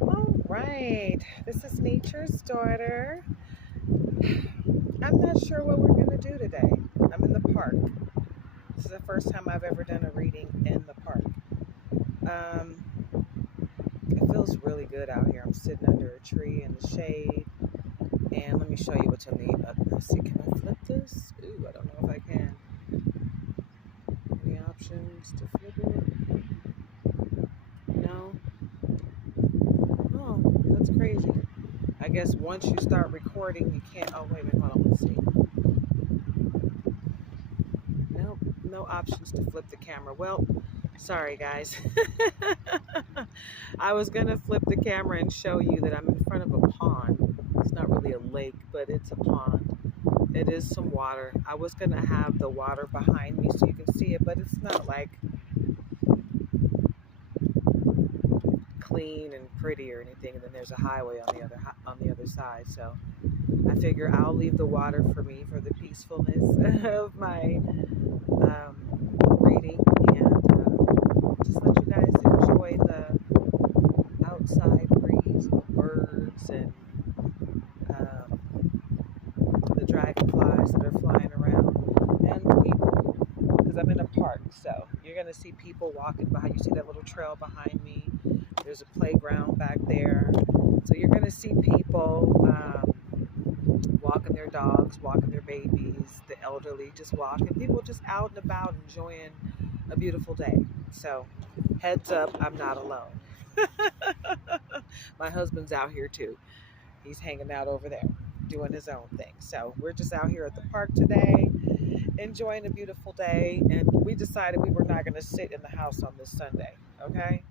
All right, this is Nature's Daughter. I'm not sure what we're going to do today. I'm in the park. This is the first time I've ever done a reading in the park. Um, it feels really good out here. I'm sitting under a tree in the shade. And let me show you what's on the. Let's see, can I flip this? Ooh, I don't know if I can. Any options to flip it? No? Oh, that's crazy. I guess once you start recording, you can't. Oh, wait a minute, hold on, let's see. Nope, no options to flip the camera. Well, sorry guys. I was gonna flip the camera and show you that I'm in front of a pond. It's not really a lake, but it's a pond. It is some water. I was gonna have the water behind me so you can see it, but it's not like clean and pretty or anything. And then there's a highway on the other side. So I figure I'll leave the water for me for the peacefulness of my reading and just let you guys enjoy the outside breeze, the birds, and um, the dragonflies that are flying around, and people, because I'm in a park, so you're going to see people walking behind. You see that little trail behind me? There's a playground back there. So you're going to see people walking their dogs, walking their babies, the elderly just walking, people just out and about enjoying a beautiful day. So heads up, I'm not alone. My husband's out here too. He's hanging out over there doing his own thing. So we're just out here at the park today, enjoying a beautiful day. And we decided we were not going to sit in the house on this Sunday. Okay.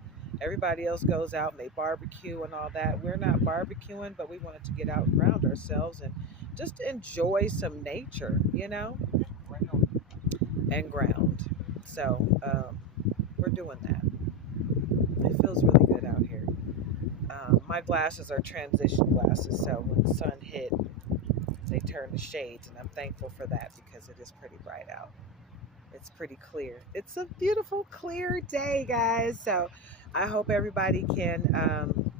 Everybody else goes out and they barbecue and all that. We're not barbecuing, but we wanted to get out and ground ourselves and just enjoy some nature, and ground. So we're doing that. It feels really good out here. My glasses are transition glasses, so when the sun hit, they turn to shades, and I'm thankful for that because it is pretty bright out. It's pretty clear. It's a beautiful, clear day, guys. So I hope everybody can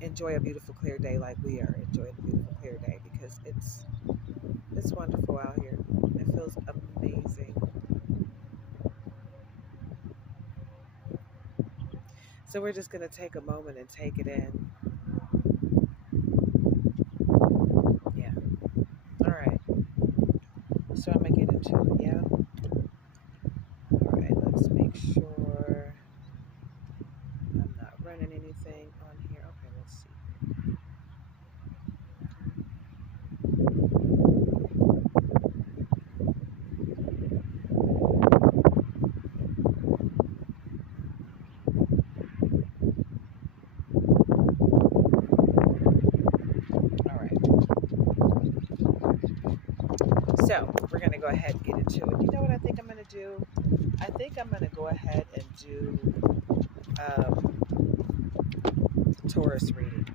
enjoy a beautiful, clear day like we are enjoying a beautiful, clear day because it's wonderful out here. It feels amazing. So we're just going to take a moment and take it in. Yeah. All right. So I'm going to get into it. Yeah. All right. Let's make sure I'm not running anything on here. Okay. Let's see. All right. So we're going to go ahead and get into it. You know what I think I'm going to do? I think I'm going to go ahead and do Taurus reading.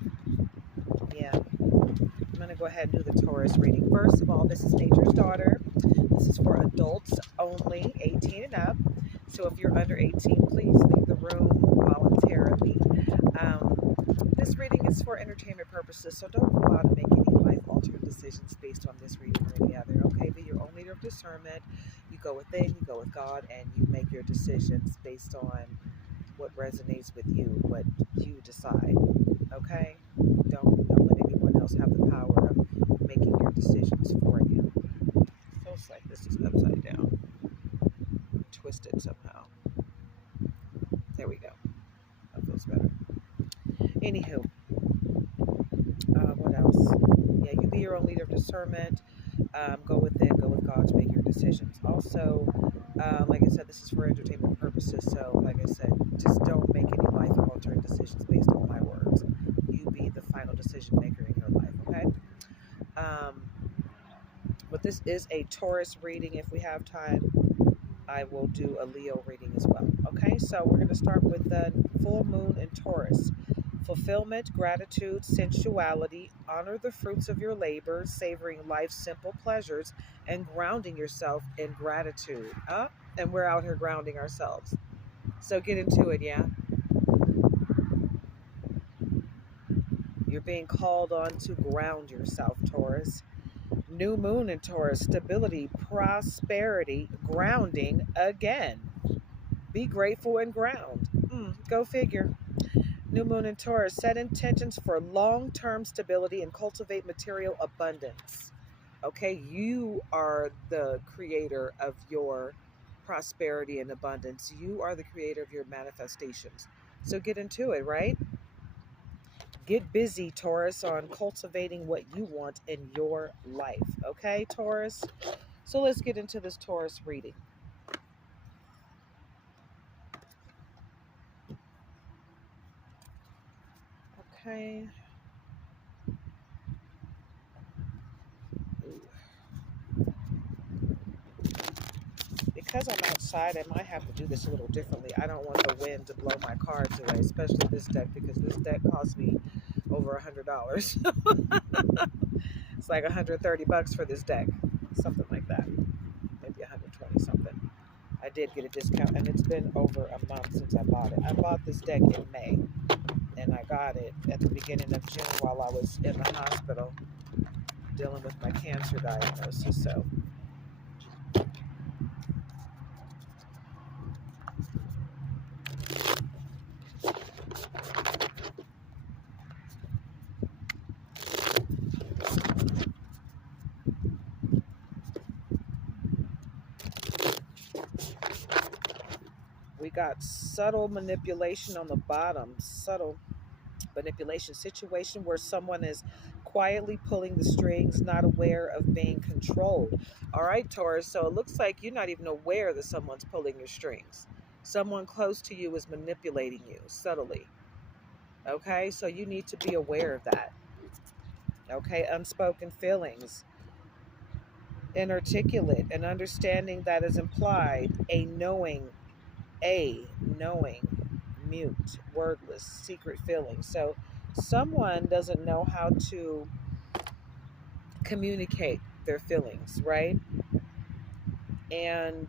Yeah, I'm going to go ahead and do the Taurus reading. First of all, this is Nature's Daughter. This is for adults only, 18 and up. So if you're under 18, please leave the room voluntarily. This reading is for entertainment purposes, so don't go out and make any life-altering decisions based on this reading or any other. Okay, be your own leader of discernment. You go within, you go with God, and you make your decisions based on what resonates with you, what you decide. Okay? Don't let anyone else have the power of making your decisions for you. Feels like this is upside down, twisted somehow. There we go. That feels better. Anywho, what else? Yeah, you be your own leader of discernment. Go within, go with God to make your decisions. Also, like I said, this is for entertainment purposes. So, like I said, just don't make any life-altering decisions based on my words. You be the final decision maker in your life, okay? But this is a Taurus reading. If we have time, I will do a Leo reading as well. Okay, so we're going to start with the full moon in Taurus. Fulfillment, gratitude, sensuality, honor the fruits of your labor, savoring life's simple pleasures, and grounding yourself in gratitude. And we're out here grounding ourselves. So get into it, yeah? You're being called on to ground yourself, Taurus. New moon in Taurus, stability, prosperity, grounding again. Be grateful and ground. Go figure. New moon in Taurus, set intentions for long-term stability and cultivate material abundance. Okay, you are the creator of your prosperity and abundance. You are the creator of your manifestations. So get into it, right? Get busy, Taurus, on cultivating what you want in your life. Okay, Taurus? So let's get into this Taurus reading. Okay. Because I'm outside, I might have to do this a little differently. I don't want the wind to blow my cards away, especially this deck, because this deck cost me over $100. It's like $130 for this deck, something like that, maybe 120 something. I did get a discount, and it's been over a month since I bought it. I bought this deck in May, and I got it at the beginning of June while I was in the hospital dealing with my cancer diagnosis. So we got subtle manipulation on the bottom, subtle manipulation situation where someone is quietly pulling the strings, not aware of being controlled. All right, Taurus, so it looks like you're not even aware that someone's pulling your strings. Someone close to you is manipulating you subtly. Okay, so you need to be aware of that. Okay, unspoken feelings, inarticulate, an understanding that is implied, a knowing, mute, wordless, secret feeling. So someone doesn't know how to communicate their feelings, right? And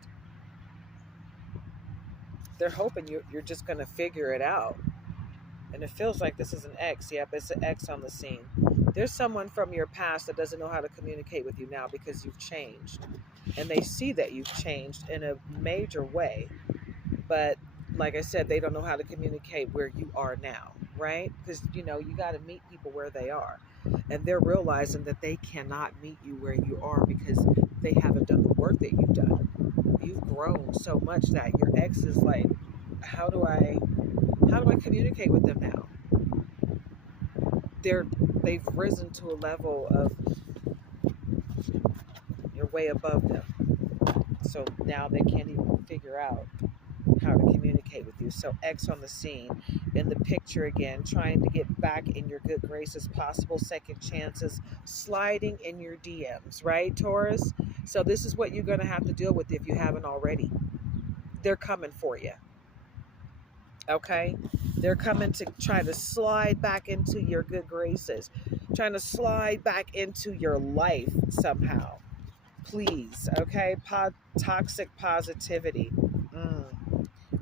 they're hoping you're just going to figure it out. And it feels like this is an X. Yep, it's an X on the scene. There's someone from your past that doesn't know how to communicate with you now because you've changed. And they see that you've changed in a major way. But like I said, they don't know how to communicate where you are now, right? Because, you got to meet people where they are. And they're realizing that they cannot meet you where you are because they haven't done the work that you've done. You've grown so much that your ex is like, how do I communicate with them now? They've risen to a level of, you're way above them. So now they can't even figure out how to communicate with you. So X on the scene, in the picture again, trying to get back in your good graces, possible second chances, sliding in your DMs, right, Taurus? So this is what you're going to have to deal with if you haven't already. They're coming for you. Okay? They're coming to try to slide back into your good graces, trying to slide back into your life somehow. Please, okay? Toxic positivity.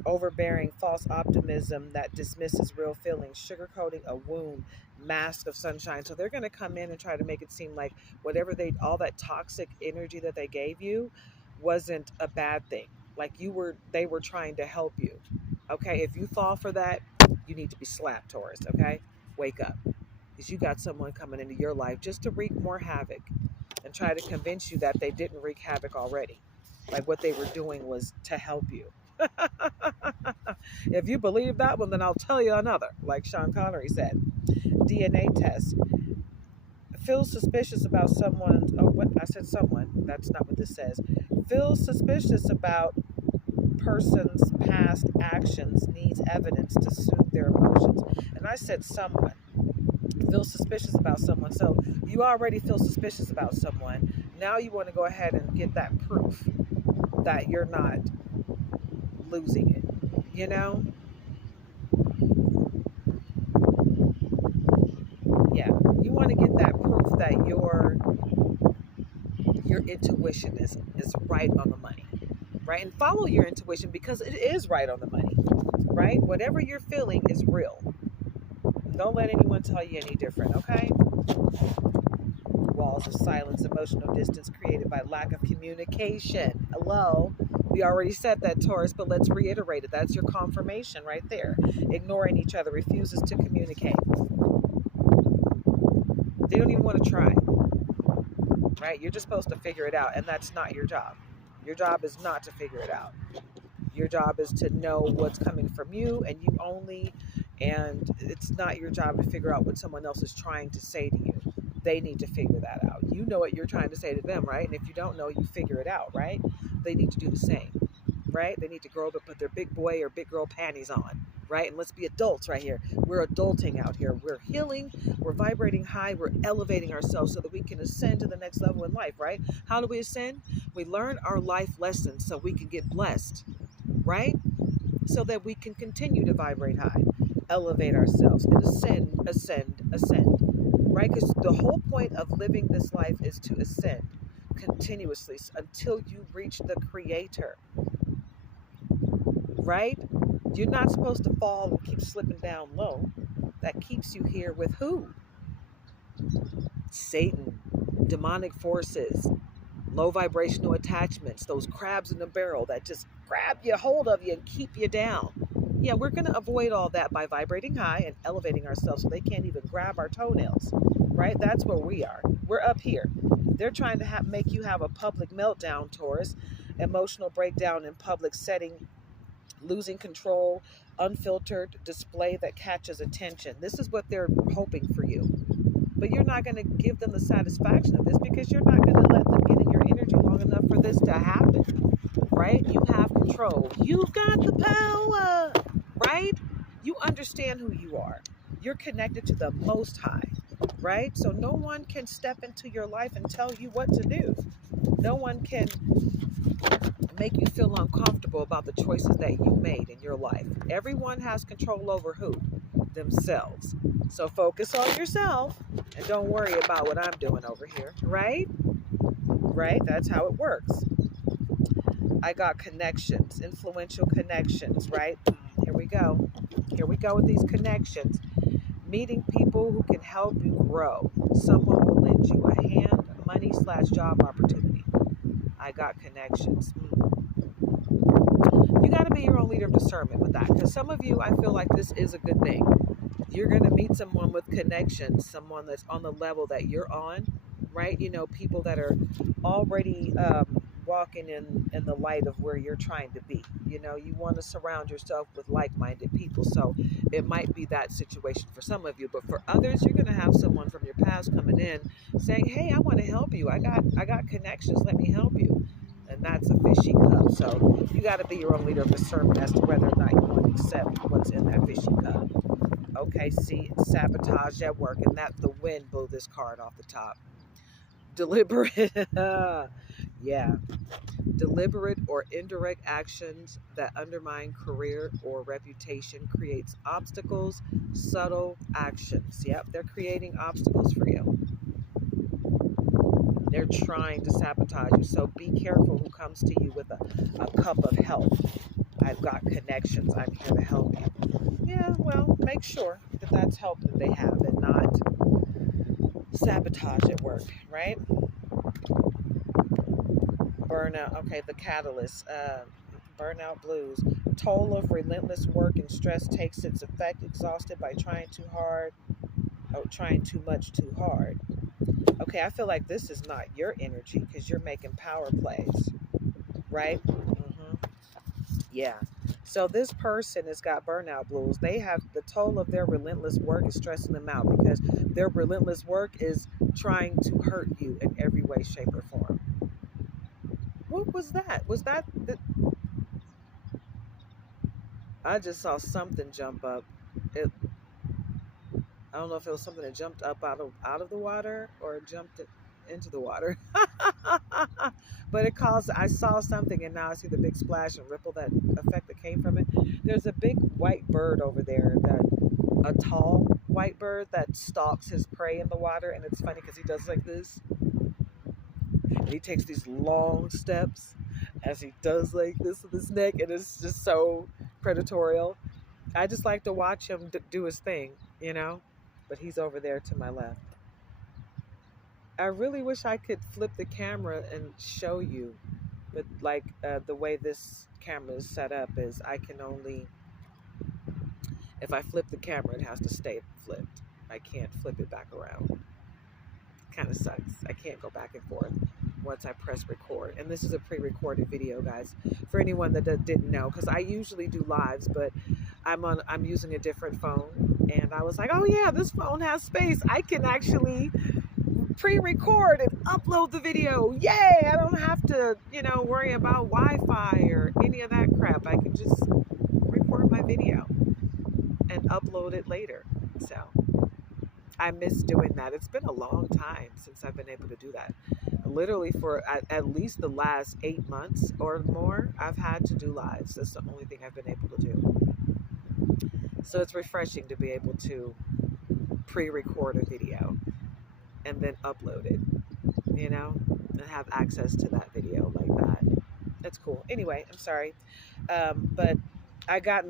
Overbearing false optimism that dismisses real feelings, sugarcoating a wound, mask of sunshine. So they're going to come in and try to make it seem like whatever all that toxic energy that they gave you wasn't a bad thing. Like they were trying to help you. Okay, if you fall for that, you need to be slapped, Taurus. Okay, wake up, because you got someone coming into your life just to wreak more havoc and try to convince you that they didn't wreak havoc already. Like what they were doing was to help you. If you believe that one, then I'll tell you another, like Sean Connery said. DNA test. Feel suspicious about someone's, what I said someone, that's not what this says. Feel suspicious about person's past actions, needs evidence to soothe their emotions. And I said someone. Feel suspicious about someone. So you already feel suspicious about someone. Now you want to go ahead and get that proof that you're not losing it, Yeah, you want to get that proof that your intuition is right on the money, right? And follow your intuition because it is right on the money, right? Whatever you're feeling is real. Don't let anyone tell you any different, okay? Walls of silence, emotional distance created by lack of communication. Hello? We already said that, Taurus, but let's reiterate it. That's your confirmation right there. Ignoring each other, refuses to communicate. They don't even want to try, right? You're just supposed to figure it out, and that's not your job. Your job is not to figure it out. Your job is to know what's coming from you and you only, and it's not your job to figure out what someone else is trying to say to you. They need to figure that out. You know what you're trying to say to them, right? And if you don't know, you figure it out, right? They need to do the same, right? They need to grow up and put their big boy or big girl panties on, right? And let's be adults right here. We're adulting out here. We're healing. We're vibrating high. We're elevating ourselves so that we can ascend to the next level in life, right? How do we ascend? We learn our life lessons so we can get blessed, right? So that we can continue to vibrate high, elevate ourselves, and ascend, ascend, ascend, right? Because the whole point of living this life is to ascend continuously until you reach the Creator, right? You're not supposed to fall and keep slipping down low. That keeps you here with who? Satan, demonic forces, low vibrational attachments, those crabs in the barrel that just grab you, hold of you, and keep you down. Yeah, we're going to avoid all that by vibrating high and elevating ourselves so they can't even grab our toenails, right? That's where we are. We're up here. They're trying to make you have a public meltdown, Taurus, emotional breakdown in public setting, losing control, unfiltered display that catches attention. This is what they're hoping for you. But you're not going to give them the satisfaction of this because you're not going to let them get in your energy long enough for this to happen, right? You have control. You've got the power, right? You understand who you are. You're connected to the Most High, right? So no one can step into your life and tell you what to do. No one can make you feel uncomfortable about the choices that you made in your life. Everyone has control over who? Themselves. So focus on yourself and don't worry about what I'm doing over here, right? Right? That's how it works. I got connections, influential connections, right? Here we go. Here we go with these connections. Meeting people who can help you grow. Someone will lend you a hand, money/job opportunity. I got connections. You got to be your own leader of discernment with that. Because some of you, I feel like this is a good thing. You're going to meet someone with connections, someone that's on the level that you're on, right? You know, people that are already walking in the light of where you're trying to be. You know, you want to surround yourself with like-minded people. So it might be that situation for some of you, but for others, you're going to have someone from your past coming in saying, hey, I want to help you. I got connections. Let me help you. And that's a fishy cup. So you got to be your own leader of discernment as to whether or not you want to accept what's in that fishy cup. Okay, see, sabotage at work, and that the wind blew this card off the top. Deliberate, yeah, deliberate or indirect actions that undermine career or reputation creates obstacles, subtle actions. Yep, they're creating obstacles for you. They're trying to sabotage you. So be careful who comes to you with a cup of help. I've got connections. I'm here to help you. Yeah, well, make sure that that's help that they have and not sabotage at work, right? Burnout. Okay, the catalyst. Burnout blues. Toll of relentless work and stress takes its effect. Exhausted by trying too hard. Oh, trying too much too hard. Okay, I feel like this is not your energy because you're making power plays, right? Yeah. So this person has got burnout blues. They have the toll of their relentless work is stressing them out because their relentless work is trying to hurt you in every way, shape, or form. What was that? Was that the... I just saw something jump up. I don't know if it was something that jumped up out of the water or jumped into the water. But it caused, I saw something and now I see the big splash and ripple, that effect that came from it. There's a big white bird over there, a tall white bird that stalks his prey in the water. And it's funny because he does like this. And he takes these long steps as he does like this with his neck. And it's just so predatorial. I just like to watch him do his thing. you know, but he's over there to my left. I really wish I could flip the camera and show you, but like the way this camera is set up is I can only, if I flip the camera, it has to stay flipped. I can't flip it back around. Kind of sucks. I can't go back and forth once I press record. And this is a pre-recorded video, guys, for anyone that didn't know, because I usually do lives, but I'm using a different phone, and I was like, oh yeah, this phone has space. I can actually pre-record and upload the video. Yay! I don't have to, worry about Wi-Fi or any of that crap. I can just record my video and upload it later. So I miss doing that. It's been a long time since I've been able to do that. Literally for at least the last 8 months or more, I've had to do lives. That's the only thing I've been able to do. So it's refreshing to be able to pre-record a video and then upload it, and have access to that video like that. That's cool. Anyway, I'm sorry. But I got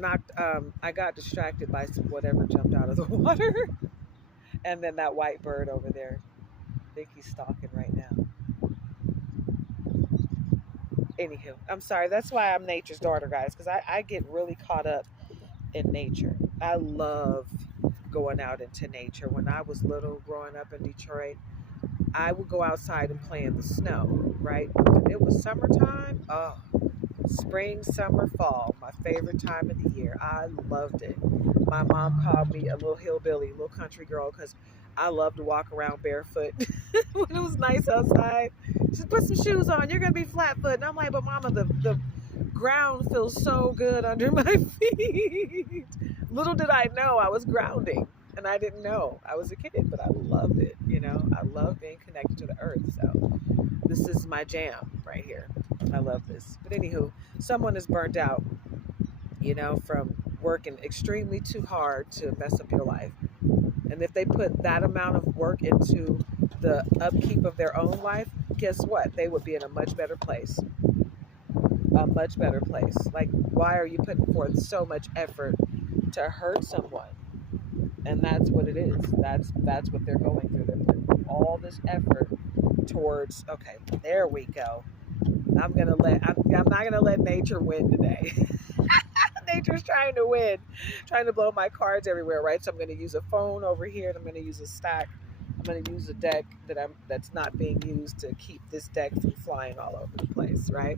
distracted by whatever jumped out of the water. And then that white bird over there, I think he's stalking right now. Anywho, I'm sorry. That's why I'm nature's daughter, guys, because I get really caught up in nature. I love going out into nature. When I was little, growing up in Detroit, I would go outside and play in the snow, right? When it was summertime, oh, spring, summer, fall, my favorite time of the year. I loved it. My mom called me a little hillbilly, little country girl, because I love to walk around barefoot when it was nice outside. She said, put some shoes on, you're going to be flat-footed. And I'm like, but Mama, the ground feels so good under my feet. Little did I know I was grounding, and I didn't know. I was a kid, but I loved it, I love being connected to the earth. So this is my jam right here. I love this. But anywho, someone is burnt out, from working extremely too hard to mess up your life. And if they put that amount of work into the upkeep of their own life, guess what? They would be in a much better place. A much better place. Like, why are you putting forth so much effort to hurt someone? And that's what it is. That's what they're going through. They're putting all this effort towards, okay, there we go. I'm not gonna let nature win today. Nature's trying to win, trying to blow my cards everywhere, right? So I'm gonna use a phone over here, and I'm gonna use a stack. I'm gonna use a deck that's not being used to keep this deck from flying all over the place, right?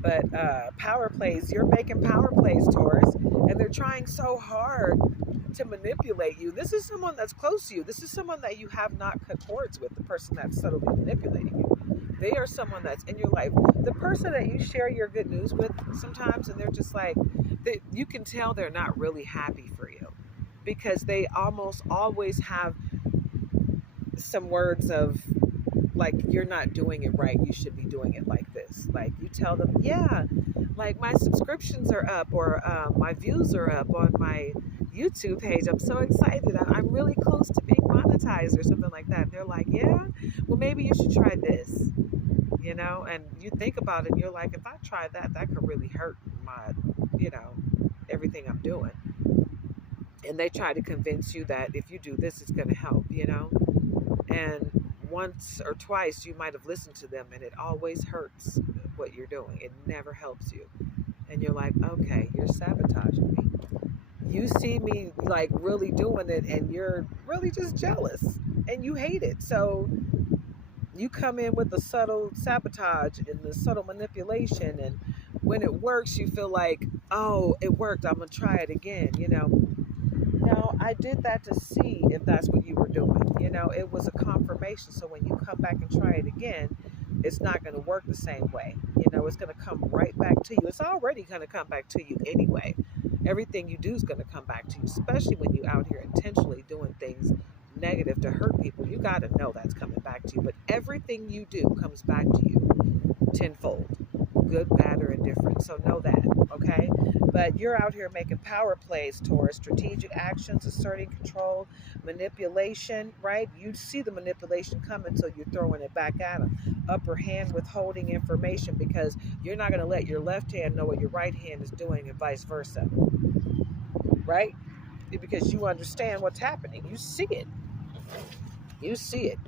But power plays, you're making power plays, Taurus, and they're trying so hard to manipulate you. This is someone that's close to you. This is someone that you have not cut cords with, the person that's subtly manipulating you. They are someone that's in your life. The person that you share your good news with sometimes, and they're just like, you can tell they're not really happy for you, because they almost always have some words of, like, you're not doing it right. You should be doing it like this. Like, you tell them, yeah, like, my subscriptions are up, or my views are up on my YouTube page. I'm so excited. I'm really close to being monetized or something like that. And they're like, yeah, well, maybe you should try this, and you think about it, and you're like, if I try that, that could really hurt my, everything I'm doing. And they try to convince you that if you do this, it's going to help, and once or twice you might have listened to them, and it always hurts what you're doing. It never helps you. And you're like, okay, you're sabotaging me. You see me like really doing it, and you're really just jealous and you hate it. So you come in with the subtle sabotage and the subtle manipulation, and when it works, you feel like, oh, it worked, I'm gonna try it again. No, I did that to see if that's what you were doing. It was a confirmation. So when you come back and try it again, it's not going to work the same way. It's going to come right back to you. It's already going to come back to you anyway. Everything you do is going to come back to you, especially when you're out here intentionally doing things negative to hurt people. You got to know that's coming back to you. But everything you do comes back to you tenfold, good, bad, or indifferent. So know that, okay? But you're out here making power plays, Taurus, strategic actions, asserting control, manipulation, right? You see the manipulation coming, so you're throwing it back at them. Upper hand withholding information, because you're not going to let your left hand know what your right hand is doing, and vice versa, right? because you understand what's happening. You see it. You see it.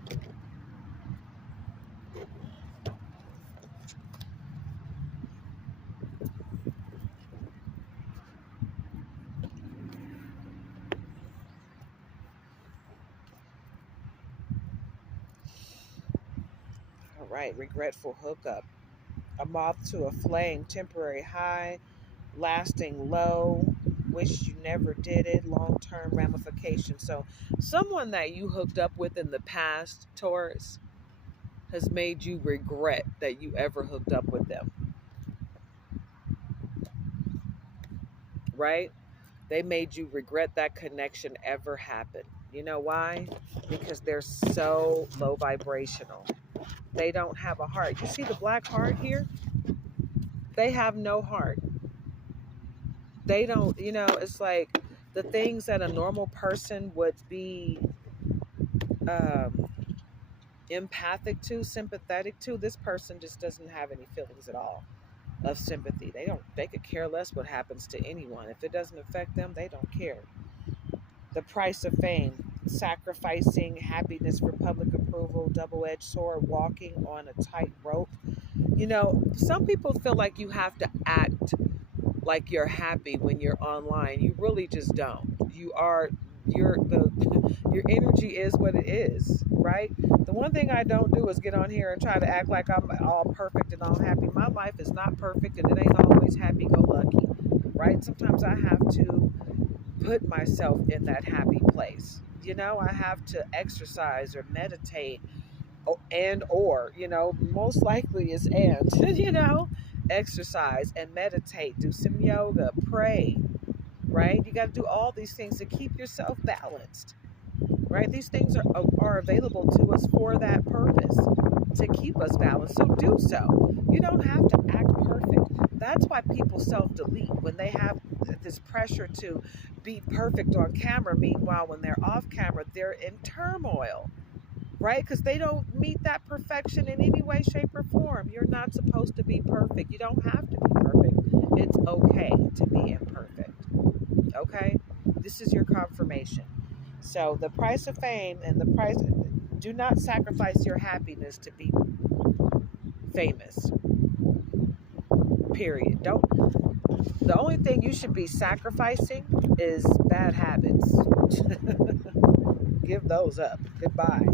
All right, regretful hookup. A moth to a flame, temporary high, lasting low, wish you never did it, long term ramifications. So, someone that you hooked up with in the past, Taurus, has made you regret that you ever hooked up with them, right? They made you regret that connection ever happened. You know why? Because they're so low vibrational. They don't have a heart. You see the black heart here? They have no heart. They don't, it's like the things that a normal person would be um, empathic to, sympathetic to, this person just doesn't have any feelings at all of sympathy. They could care less what happens to anyone. If it doesn't affect them, they don't care. The price of fame, sacrificing happiness for public approval, double-edged sword, walking on a tightrope. Some people feel like you have to act like you're happy when you're online. You really just don't. Your energy is what it is, right? The one thing I don't do is get on here and try to act like I'm all perfect and all happy. My life is not perfect and it ain't always happy-go-lucky, right? Sometimes I have to put myself in that happy place. I have to exercise or meditate or most likely is exercise and meditate, do some yoga, pray, right? You got to do all these things to keep yourself balanced, right? These things are available to us for that purpose, to keep us balanced. So do so. You don't have to act perfect. That's why people self-delete when they have this pressure to be perfect on camera. Meanwhile, when they're off camera, they're in turmoil, right? Because they don't meet that perfection in any way, shape, or form. You're not supposed to be perfect. You don't have to be perfect. It's okay to be imperfect. Okay? This is your confirmation. So the price of fame and do not sacrifice your happiness to be famous. Period. The only thing you should be sacrificing is bad habits. Give those up. Goodbye.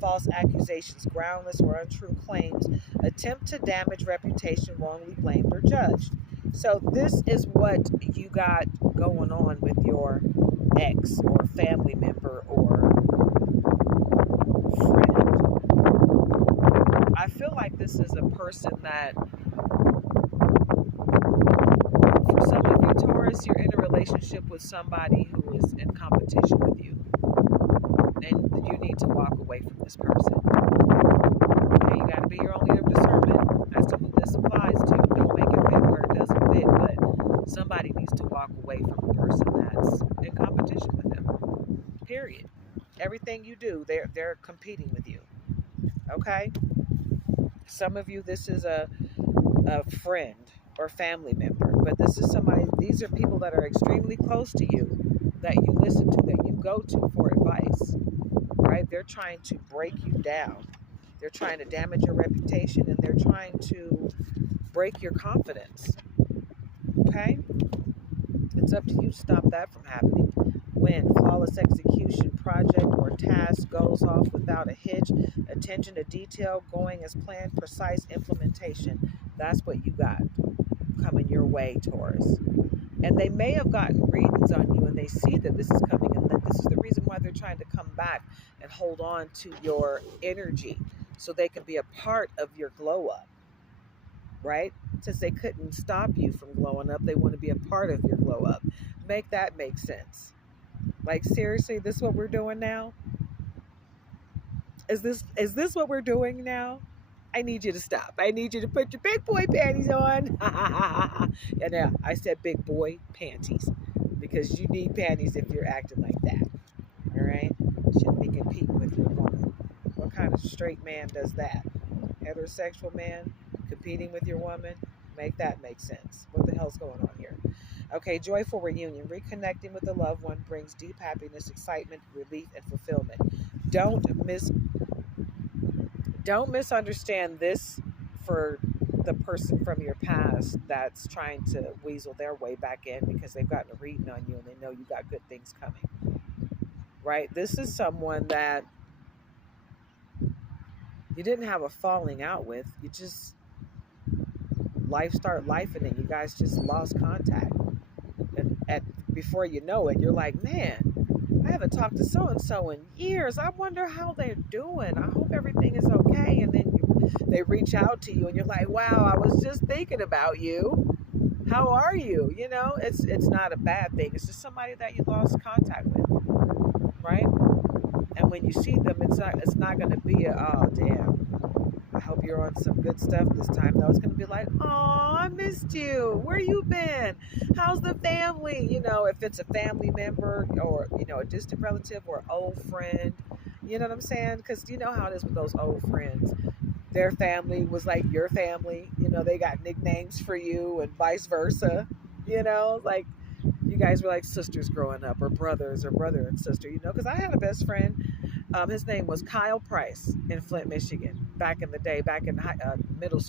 False accusations, groundless or untrue claims, attempt to damage reputation, wrongly blamed or judged. So this is what you got going on with your ex or family member or friend. I feel like this is a person that, for some of you Taurus, you're in a relationship with somebody who is in competition with you. And you need to walk away from this person. Okay, you got to be your own leader of discernment as to who this applies to. Don't make it fit where it doesn't fit, but somebody needs to walk away from a person that's in competition with them. Period. Everything you do, they're competing with you. Okay? Some of you, this is a friend or family member, but these are people that are extremely close to you, that you listen to, that you go to for advice, right? They're trying to break you down. They're trying to damage your reputation, and they're trying to break your confidence. Okay? It's up to you to stop that from happening. When flawless execution, project or task goes off without a hitch, attention to detail, going as planned, precise implementation. That's what you got coming your way, Taurus. And they may have gotten readings on you and they see that this is coming, and that this is the reason why they're trying to come back and hold on to your energy so they can be a part of your glow up, right? Since they couldn't stop you from glowing up, they want to be a part of your glow up. Make that make sense. Like, seriously, this is what we're doing now? Is this what we're doing now? I need you to stop. I need you to put your big boy panties on. And now I said big boy panties because you need panties if you're acting like that. All right? Shouldn't be competing with your woman. What kind of straight man does that? Heterosexual man competing with your woman? Make that make sense. What the hell's going on here? Okay, joyful reunion. Reconnecting with a loved one brings deep happiness, excitement, relief, and fulfillment. Don't miss don't misunderstand this for the person from your past that's trying to weasel their way back in because they've gotten a reading on you and they know you got good things coming. Right? This is someone that you didn't have a falling out with. You just life start life and then you guys just lost contact. And before you know it, you're like, man, I haven't talked to so and so in years. I wonder how they're doing. I hope everything is okay. And then they reach out to you, and you're like, wow, I was just thinking about you. How are you? You know, it's not a bad thing. It's just somebody that you lost contact with, right? And when you see them, it's not going to be a, oh damn, I hope you're on some good stuff this time. No, it's going to be like, oh, I missed you. Where you been? How's the family? You know, if it's a family member or, you know, a distant relative or old friend, you know what I'm saying? Because you know how it is with those old friends. Their family was like your family. You know, they got nicknames for you and vice versa. You know, like you guys were like sisters growing up or brothers or brother and sister, you know, because I had a best friend. His name was Kyle Price in Flint, Michigan, back in the day, back in middle school.